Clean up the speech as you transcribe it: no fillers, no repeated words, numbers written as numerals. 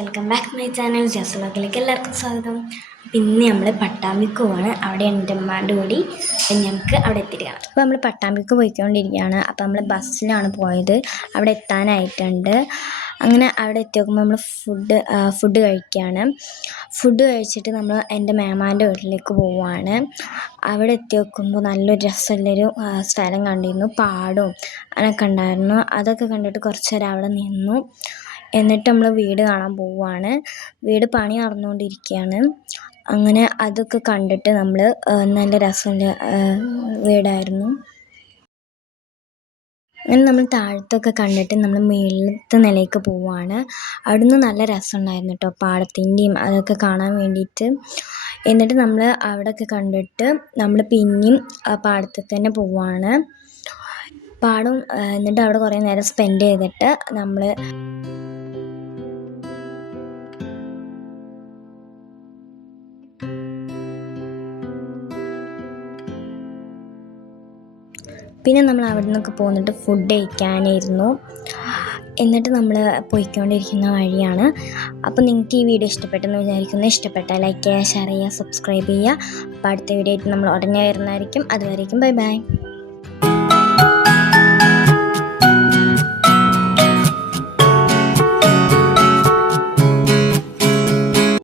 Welcome back my channel ജാസുലോക്കിലേക്ക് എല്ലാവർക്കും സ്വാഗതം. പിന്നെ നമ്മൾ പട്ടാമ്പിക്ക് പോവാണ്. അവിടെ എൻ്റെ അമ്മാൻ്റെ കൂടി ഞങ്ങൾക്ക് അവിടെ എത്തിയിരിക്കുകയാണ്. അപ്പോൾ നമ്മൾ പട്ടാമ്പിക്ക് പോയിക്കൊണ്ടിരിക്കുകയാണ്. അപ്പോൾ നമ്മൾ ബസ്സിലാണ് പോയത്. അവിടെ എത്താനായിട്ടുണ്ട്. അങ്ങനെ അവിടെ എത്തി നോക്കുമ്പോൾ നമ്മൾ ഫുഡ് കഴിക്കുകയാണ്. ഫുഡ് കഴിച്ചിട്ട് നമ്മൾ എൻ്റെ മേമാൻ്റെ വീട്ടിലേക്ക് പോവുകയാണ്. അവിടെ എത്തി നോക്കുമ്പോൾ നല്ലൊരു രസമുള്ളൊരു സ്ഥലം കണ്ടിരുന്നു. പാടവും അങ്ങനെയൊക്കെ ഉണ്ടായിരുന്നു. അതൊക്കെ കണ്ടിട്ട് കുറച്ച് നേരം അവിടെ നിന്നു. എന്നിട്ട് നമ്മൾ വീട് കാണാൻ പോവുകയാണ്. വീട് പണി നടന്നുകൊണ്ടിരിക്കുകയാണ്. അങ്ങനെ അതൊക്കെ കണ്ടിട്ട് നമ്മൾ നല്ല രസമുള്ള വീടായിരുന്നു. അങ്ങനെ നമ്മൾ താഴത്തൊക്കെ കണ്ടിട്ട് നമ്മൾ മുകളിലത്തെ നിലയ്ക്ക് പോവുകയാണ്. അവിടുന്ന് നല്ല രസമുണ്ടായിരുന്നു കേട്ടോ, പാടത്തിൻ്റെയും അതൊക്കെ കാണാൻ വേണ്ടിയിട്ട്. എന്നിട്ട് നമ്മൾ അവിടെയൊക്കെ കണ്ടിട്ട് നമ്മൾ പിന്നെയും പാടത്തിൽ തന്നെ പോവുകയാണ്. പാടം എന്നിട്ട് അവിടെ കുറേ നേരം സ്പെൻഡ് ചെയ്തിട്ട് നമ്മൾ പിന്നെ നമ്മൾ അവിടെ നിന്നൊക്കെ പോന്നിട്ട് ഫുഡ് കഴിക്കാനായിരുന്നു. എന്നിട്ട് നമ്മൾ പോയിക്കൊണ്ടിരിക്കുന്ന വഴിയാണ്. അപ്പോൾ നിങ്ങൾക്ക് ഈ വീഡിയോ ഇഷ്ടപ്പെട്ടെന്ന് വിചാരിക്കുന്നു. ഇഷ്ടപ്പെട്ടാൽ ലൈക്ക് ചെയ്യുക, ഷെയർ ചെയ്യുക, സബ്സ്ക്രൈബ് ചെയ്യുക. അപ്പോൾ അടുത്ത വീഡിയോ ആയിട്ട് നമ്മൾ ഉടനെ വരുന്നതായിരിക്കും. അതുവരേക്കും ബൈ ബൈ.